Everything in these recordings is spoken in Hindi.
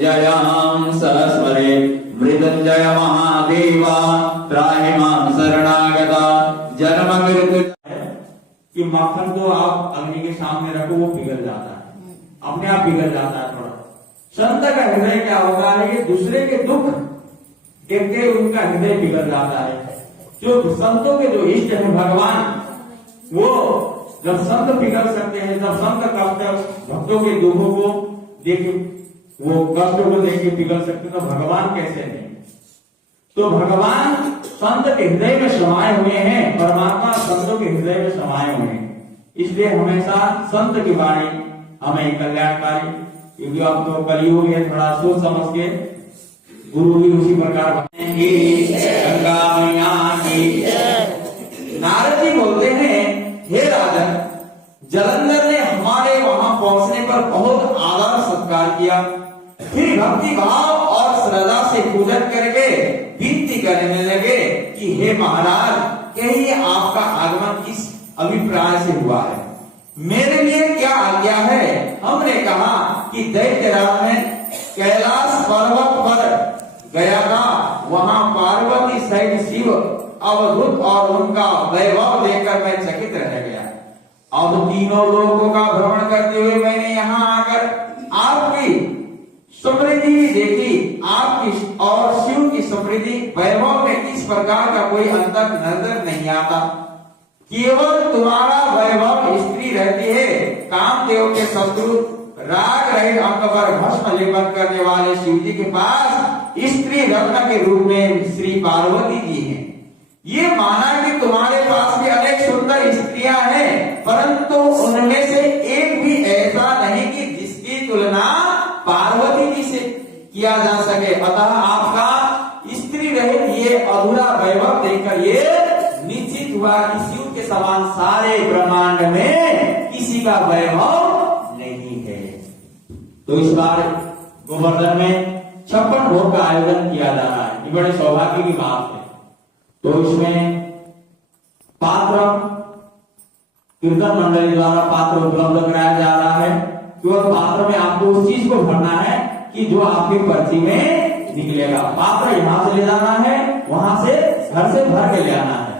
मृत्युंजयां सस्मरे मृत्युंजय महादेवा त्राहि मां शरणागता जन्म मृत्यु। कि मक्खन को आप अग्नि के सामने रखो वो पिघल जाता है, अपने आप पिघल जाता है थोड़ा। संत का हृदय क्या होता है कि दूसरे के दुख देख के उनका हृदय पिघल जाता है। जो संतों के जो इष्ट है भगवान, वो जब संत पिघल सकते हैं, जब संत कष्ट भक्तों के दुखों को देख, वो कष्टों को देख के पिघल सकते, तो भगवान कैसे नहीं। तो भगवान संत के हृदय में समाये हुए हैं, परमात्मा संतों के हृदय में समाये हुए हैं। इसलिए हमेशा संत की वाणी हमें कल्याणकारी, क्योंकि अब तो कलयुग है, थोड़ा सोच समझ के गुरु भी उसी प्रकार बनेंगे। नारद जी बोलते हैं, हे राजन, जलंधर ने हमारे वहां पहुंचने पर बहुत आदर सत्कार किया, फिर भक्ति भाव और श्रद्धा से पूजन करके विनती करने लगे कि हे महाराज, कहिए आपका आगमन किस अभिप्राय से हुआ है, मेरे लिए क्या आज्ञा है। हमने कहा कि दैत्यराज में कैलाश पर्वत पर गया था, वहां पार्वती सहित शिव अवधूत और उनका वैभव देखकर मैं चकित रह गया। अब तीनों लोगों का भ्रमण करते हुए मैंने यहाँ आकर आपकी समृद्धि भी देखी, आपकी और शिव की समृद्धि वैभव में इस प्रकार का कोई अंतर नजर नहीं आता। केवल तुम्हारा वैभव स्त्री रहती है, कामदेव के शत्रु राग रहित अंग पर भस्म लेपन करने वाले शिव जी के पास स्त्री रत्न के रूप में श्री पार्वती जी हैं। ये माना कि तुम्हारे पास भी अनेक सुंदर स्त्रियां हैं, परंतु उनमें से एक भी ऐसा नहीं कि जिसकी तुलना पार्वती जी से किया जा सके। अतः आपका स्त्री रहित ये अधूरा वैभव देखकर ये निश्चित हुआ कि शिव के समान सारे ब्रह्मांड में किसी का वैभव नहीं है। तो इस बार गोवर्धन में 56 भोग का आयोजन किया जा रहा है, ये बड़े सौभाग्य की बात है। तो इसमें पात्र कीर्तन मंडली द्वारा पात्र उपलब्ध कराया जा रहा है। केवल पात्र में आपको उस चीज को भरना है कि जो आपकी पर्ची में निकलेगा। पात्र यहाँ से ले जाना है, वहां से घर से भर के ले आना है।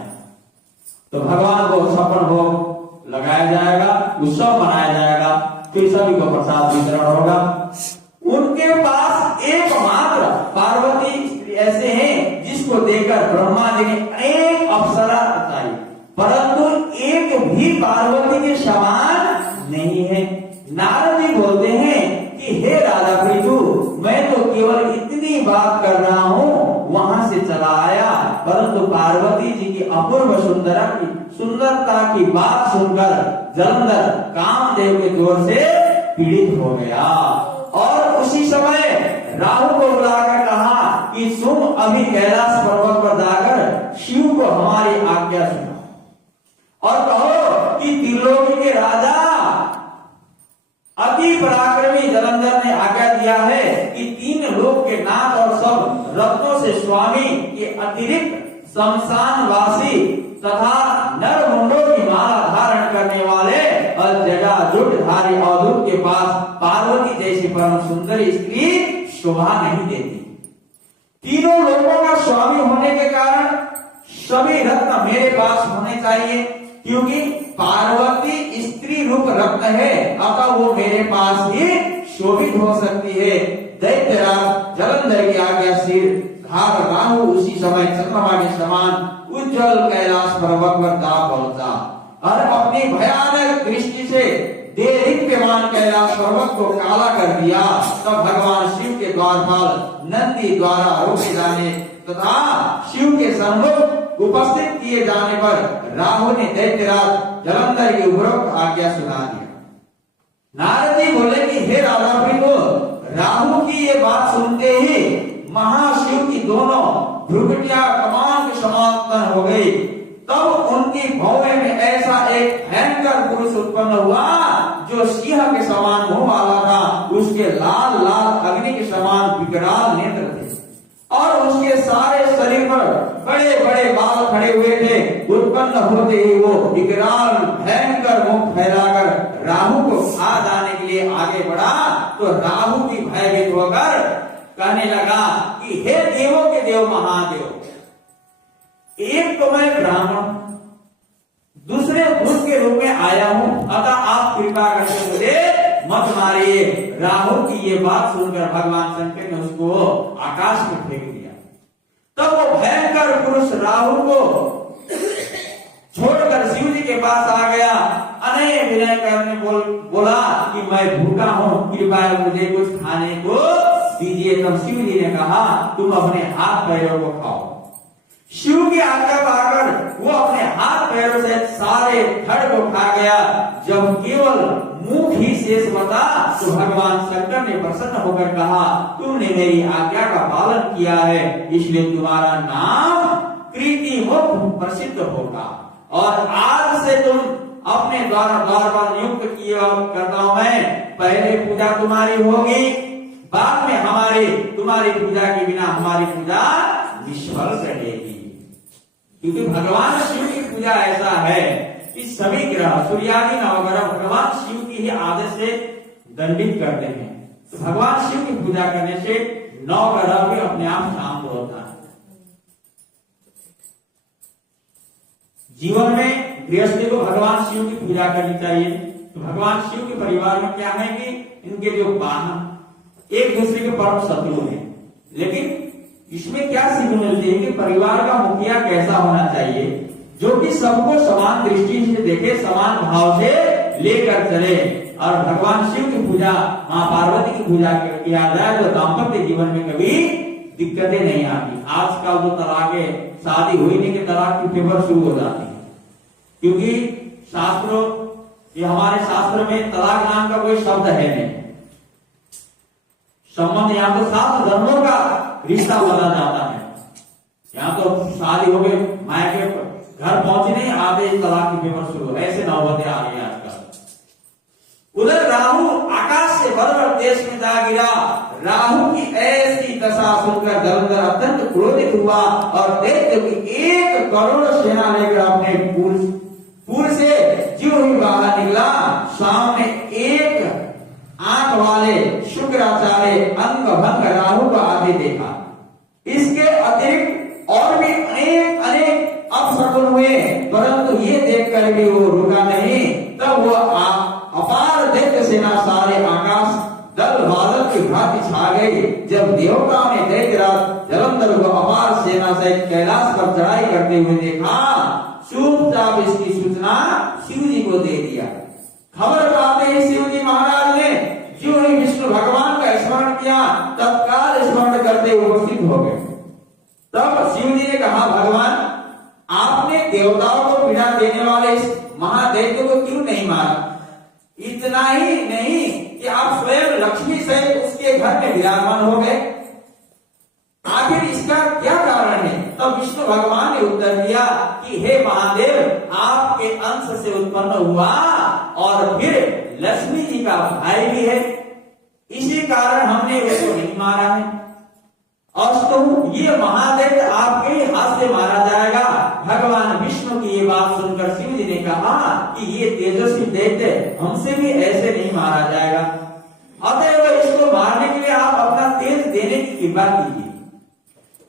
तो भगवान को 56 भोग लगाया जाएगा, उत्सव मनाया जाएगा, फिर सभी को प्रसाद वितरण होगा। उनके पास एकमात्र पार्वती ऐसे हैं जिसको देखकर ब्रह्मा जी ने अनेक अप्सरा बताई, परंतु एक भी पार्वती के समान नहीं है। नारद जी बोलते हैं कि हे राजा प्रभु, मैं तो केवल इतनी बात कर रहा हूँ, वहां से चला आया, परंतु पार्वती जी की अपूर्व सुंदरता की बात सुनकर जलंधर कामदेव के जोर से पीड़ित हो गया। और उसी समय राहु को बुलाकर कहा कि तुम अभी कैलाश पर्वत पर जाकर शिव को हमारी आज्ञा सुनो और कहो कि त्रिलोकी के राजा अति पराक्रमी जलंधर ने आज्ञा दिया है कि 3 लोक के नाथ और सब रत्नों से स्वामी के अतिरिक्त शमशानवासी तथा नर मुंडों की माला धारण करने वाले और जटाजूटधारी अवधूत के पास पार्वती जैसी परम सुंदर स्त्री शोभा नहीं देती। तीनों लोगों का स्वामी होने के कारण सभी रत्न मेरे पास होने चाहिए, क्योंकि पार्वती स्त्री रूप रत्न है, अतः वो मेरे पास ही शोभित हो सकती है। दैत्यराज जलंधर की आज्ञा सिर धार राहु उसी समय चंद्रमा के समान उज्जवल कैलाश पर्वत पर जा पहुंचा और अपनी भयानक दृष्टि से देदीप्यमान कैलाश पर्वत को काला कर दिया। तब भगवान शिव के द्वारपाल नंदी द्वारा रोके जाने तथा शिव के सम्मुख उपस्थित किए जाने पर राहु ने दैत्यराज जलंधर की उपरोक्त आज्ञा सुना दिया। नारद जी बोले कि हे राजा प्रभु, राहु की ये बात सुनते ही महाशिव की दोनों भ्रुकुटियां कमान के समान हो गई। तब उनकी भौवें में ऐसा एक भयंकर पुरुष उत्पन्न हुआ जो सिंह के समान मुंह वाला था। उसके लाल लाल अग्नि के समान विकराल नेत्र थे और उसके सारे शरीर पर बड़े बड़े बाल खड़े हुए थे। उत्पन्न होते ही वो विकराल भयंकर मुख फैलाकर राहु को खा जाने के लिए लिए आगे बढ़ा तो राहु भी भयभीत होकर कहने लगा कि हे देवों के देव महादेव, एक तो मैं ब्राह्मण, दूसरे भूत के रूप में आया हूं, अतः आप कृपा करके मुझे मत मारिए। राहु की ये बात सुनकर भगवान शंकर ने उसको आकाश में फेंक दिया। तब वो भयंकर पुरुष राहु को छोड़कर शिव जी के पास आ गया, अनय विनय करने बोला कि मैं भूखा हूं, कृपया मुझे कुछ खाने को दीजिए। तब शिव जी ने कहा तुम अपने हाथ पैरों को खाओ। शिव की आज्ञा पाकर वो अपने हाथ पैरों से सारे धड़ को खा गया। जब केवल मुंह ही शेष बचा तो भगवान शंकर ने प्रसन्न होकर कहा तुमने मेरी आज्ञा का पालन किया है, इसलिए तुम्हारा नाम कृतिमुख प्रसिद्ध होगा और आज से तुम अपने द्वारा बार नियुक्त किए करता हूं मैं। पहले पूजा तुम्हारी होगी, बाद में हमारी तुम्हारी पूजा के बिना हमारी पूजा निष्फल रहेगी। क्योंकि भगवान शिव की पूजा ऐसा है कि सभी ग्रह सूर्यादि नवग्रह भगवान शिव की ही आदेश से दंडित करते हैं। तो भगवान शिव की पूजा करने से नवग्रह भी अपने आप शांत होता है। जीवन में गृहस्थी को भगवान शिव की पूजा करनी चाहिए। तो भगवान शिव के परिवार में क्या है कि इनके जो वाहन एक दूसरे के परम शत्रु हैं, लेकिन इसमें क्या सीख मिलती है कि परिवार का मुखिया कैसा होना चाहिए, जो कि सबको समान दृष्टि से देखे, समान भाव से लेकर चले। और भगवान शिव की पूजा, माँ पार्वती की पूजा किया जाए तो दाम्पत्य जीवन में कभी दिक्कतें नहीं आती। आजकल जो तलाकें, शादी हुई नहीं के तलाक की पेपर शुरू हो जाती है, क्योंकि शास्त्रों, ये हमारे शास्त्र में तलाक नाम का कोई शब्द है नहीं। संबंध यहाँ तो 7 धर्मों का रिश्ता बदला जाता है। यहाँ तो शादी हो गई, मायके घर पहुंचे नहीं, आधे तलाक की पेपर शुरू, ऐसे नौबतें आ रही है आजकल। उधर राहु आकाश से बलवर देश में जा गिरा। राहु की ऐसी दशा सुनकर जलंधर अत्यंत क्रोधित हुआ और दैत्य की 1 करोड़ सेना लेकर अपने पुर से ज्यों ही बाहर निकला, सामने एक आंख वाले शुक्राचार्य अंग भंग राहु को आते देखा। इसके अतिरिक्त और भी अनेक अपशकुन हुए, परंतु ये देखकर भी वो रुका नहीं। तब वो अपार दैत्य सेना सारे आकाश दल बादल की भांति छा गई। जब देवताओं ने दैत्यराज जलंधर को अपार सेना से कैलाश पर चढ़ाई करते हुए देखा, चुपचाप इसकी सूचना शिव जी को दे दिया। खबर पाते ही शिव जी महाराज ने जो ही विष्णु भगवान का स्मरण किया, तत्काल स्मरण करते उपस्थित हो गए। तब शिव जी ने कहा भगवान, आपने देवताओं को पीड़ा देने वाले इस महादैत्य को क्यों नहीं मारा? इतना ही नहीं कि आप स्वयं लक्ष्मी सहित उसके घर में विराजमान हो गए, आखिर इसका क्या कारण है? तब विष्णु भगवान ने उत्तर दिया कि हे महादेव, आपके अंश से उत्पन्न हुआ और फिर लक्ष्मी जी का भाई भी है, इसी कारण हमने उसको नहीं मारा है। अस्तु, ये महादैत्य आपके ही हाथ से मारा जाएगा। भगवान विष्णु की ये बात सुनकर शिव जी ने कहा कि ये तेजस्वी दैत्य हमसे भी ऐसे नहीं मारा जाएगा, अतएव इसको मारने के लिए आप अपना तेज देने की कृपा कीजिए।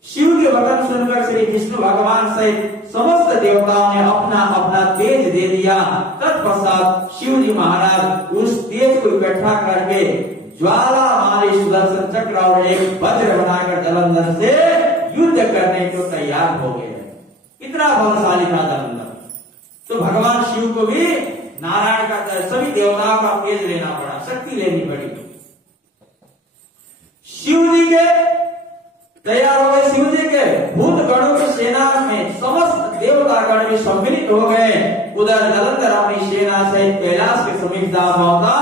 शिव के वचन सुनकर श्री विष्णु भगवान सहित समस्त देवताओं ने अपना अपना तेज दे दिया। तत्पश्चात शिव जी महाराज उस तेज को इकट्ठा करके ज्वाला मारे सुदर्शन चक्र और एक वज्र बनाकर जलंधर से युद्ध करने को तैयार हो गए। कितना बलशाली था जलंधर। तो भगवान शिव को भी नारायण का, सभी देवताओं का तेज लेना पड़ा, शक्ति लेनी पड़ी। शिव जी के तैयार हो गए, शिव जी के भूत गणों की सेना में समस्त देवता गण भी सम्मिलित हो गए। उधर जलंधर अपनी सेना सहित कैलाश के समीप जा पहुंचा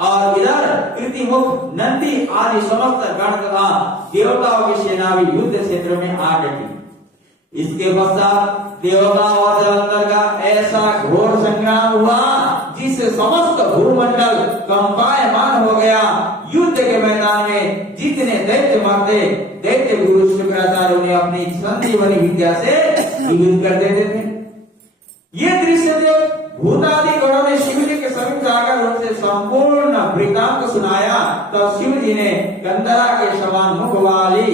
और इधर कृतिमुख, नंदी आदि समस्त गण तथा देवताओं की सेना भी युद्ध क्षेत्र में आ डटी। इसके पश्चात देवता और जलंधर का ऐसा घोर संग्राम हुआ जिससे समस्त भूमंडल कंपायमान हो गया। युद्ध के मैदान में जितने दैत्य मारते, दैत्य गुरु शुक्राचार्य ने अपनी संजीवनी विद्या से युद्ध कर देते थे। ये दृश्य देख भूतादि गणों ने शिव जी के प्रश्न जाकर उनसे संपूर्ण वृत्तांत सुनाया, तब शिव जी ने गंधरा के समान मुख वाली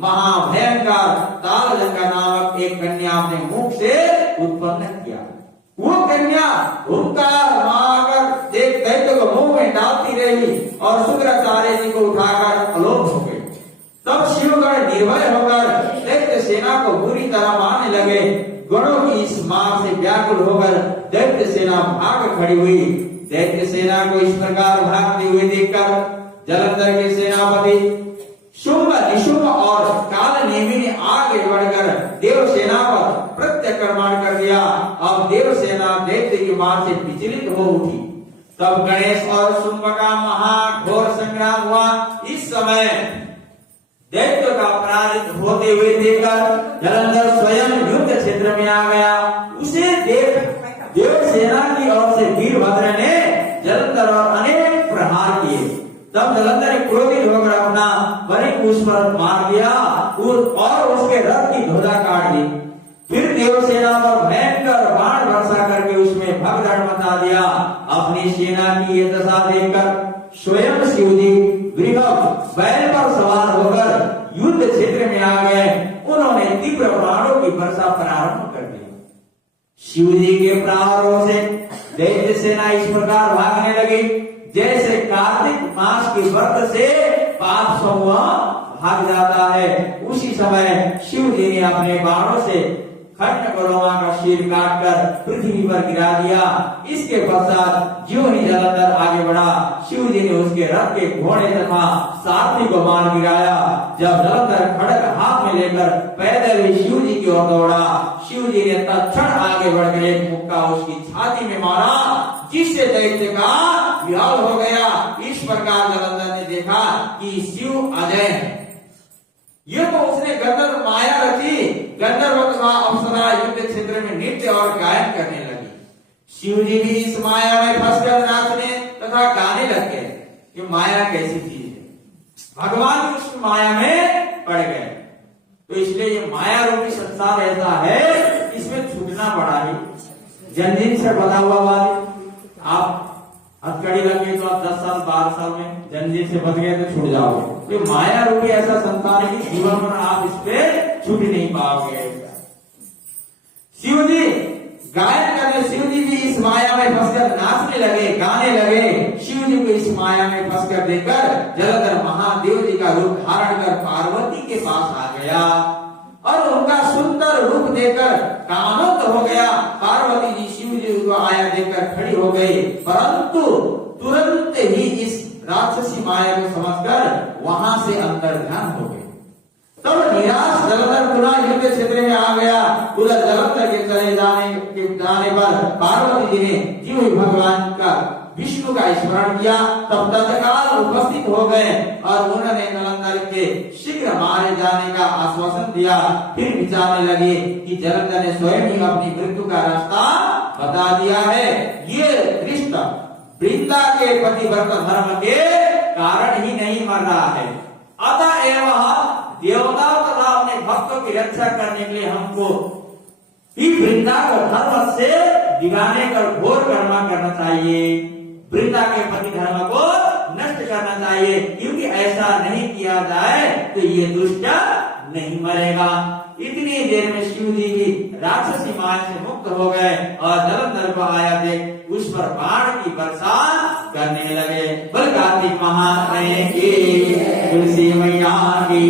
महाभयंकर तालजंगा नामक एक कन्या अपने मुख से उत्पन्न किया। वो कन्या हुंकार मारकर एक दैत्य को मुंह में डालती रही और शुक्राचार्य जी को उठाकर अलोप हो गई। तब शिवगण निर्भय होकर दैत्य सेना को बुरी तरह मारने लगे। गणों की इस मार से व्याकुल होकर दैत्य सेना भाग खड़ी हुई। दैत्य सेना को इस प्रकार भागते हुए देखकर जलंधर के सेनापति शुंभ, निशुंभ और काल नेमि ने आगे बढ़कर देवसेना पर प्रत्याक्रमण कर दिया। अब देवसेना दैत्य की मार से विचलित हो उठी। तब गणेश और शुंभ का महाघोर संग्राम हुआ। इस समय दैत्य का पराजित होते हुए देखकर जलंधर स्वयं युद्ध क्षेत्र में आ गया। उसे देख देवसेना की ओर से वीरभद्र ने जलंधर और अनेक प्रहार किए। तब जलंधर क्रोधित होकर अपना परिघ उस पर मार दिया और उसके रथ की ध्वजा काट दी। फिर देवसेना पर भयंकर बाण वर्षा करके उसमें भगदड़ मचा दिया। अपनी सेना की ये दशा देखकर स्वयं शिवजी वृषभ बैल पर सवार होकर युद्ध क्षेत्र में आ गए। उन्होंने तीव्र बाणों की वर्षा प्रारंभ कर दी। शिवजी के प्रहारों से दैत्य सेना इस प्रकार भागने लगी जैसे कार्तिक मास के व्रत से पाप समूह भाग जाता है। उसी समय शिव जी ने अपने बाणों से खंडकरोमा का शीर काटकर पृथ्वी पर गिरा दिया। इसके पश्चात ज्यों ही जलंधर आगे बढ़ा, शिव जी ने उसके रथ के घोड़े तथा सारथी को मार गिराया। जब जलंधर खड़ग हाथ में लेकर पैदल ही शिव जी की ओर दौड़ा, शिव जी ने तत्क्षण आगे बढ़कर एक मुक्का उसकी छाती में मारा, जिससे दैत्य का विहार हो गया। इस प्रकार जलंधर ने देखा कि शिव अजय है। ये तो उसने गंधर्व माया रची। गंधर्व तथा अप्सरा युद्ध क्षेत्र में नृत्य और गायन करने लगी। शिव जी भी इस माया में फंसकर नाचने तथा गाने लग गए। ये माया कैसी चीज है, भगवान उस माया में पड़ गए। तो इसलिए ये माया रूपी संसार ऐसा है, इसमें छूटना पड़ा है। जन्मदिन से बता हुआ बात, आप हथकड़ी लग गई तो आप 10 साल 12 साल में जंजीर से बच गए तो छूट जाओगे। तो माया रूपी ऐसा संसार है कि जीवन में आप इस पे छूट नहीं पाओगे। शिव जी गायन करने, शिव जी भी इस माया में फंसकर नाचने लगे, गाने लगे। शिव जी को इस माया में फंसकर देखकर जलंधर महादेव जी का रूप धारण कर पार्वती के पास आ गया और उनका सुंदर रूप देखकर कामोद हो गया। पार्वती जी शिव जी को आया देखकर खड़ी हो गई, परंतु तुरंत ही इस राक्षसी माया को समझकर वहां से अंतर्ध्यान हो गए। तब निराश जलंधर पुनः युद्ध क्षेत्र में आ गया। उधर जलंधर के चले जाने पर पार्वती जी ने जीव भगवान का विष्णु का स्मरण किया। तब तत्काल उपस्थित हो गए और उन्होंने जलंधर के शीघ्र मारे जाने का आश्वासन दिया। फिर विचारने लगे कि जलंधर ने स्वयं ही अपनी मृत्यु का रास्ता बता दिया है। ये कृष्ण वृंदा के पतिव्रत धर्म के कारण ही नहीं मर रहा है। अतएव देवताओं तथा अपने भक्तों की रक्षा करने के लिए हमको वृंदा को धर्म से दिगाने का घोर कर्म करना चाहिए। वृंदा के पति धर्म को नष्ट करना चाहिए, क्योंकि ऐसा नहीं किया जाए तो ये दुष्ट नहीं मरेगा। इतनी देर में शिव जी भी राक्षसी माया से मुक्त हो गए और जलंधर को आया देख उस पर बाण की वर्षा करने लगे। बल कार्तिक महात्म्य की, तुलसी मैया की।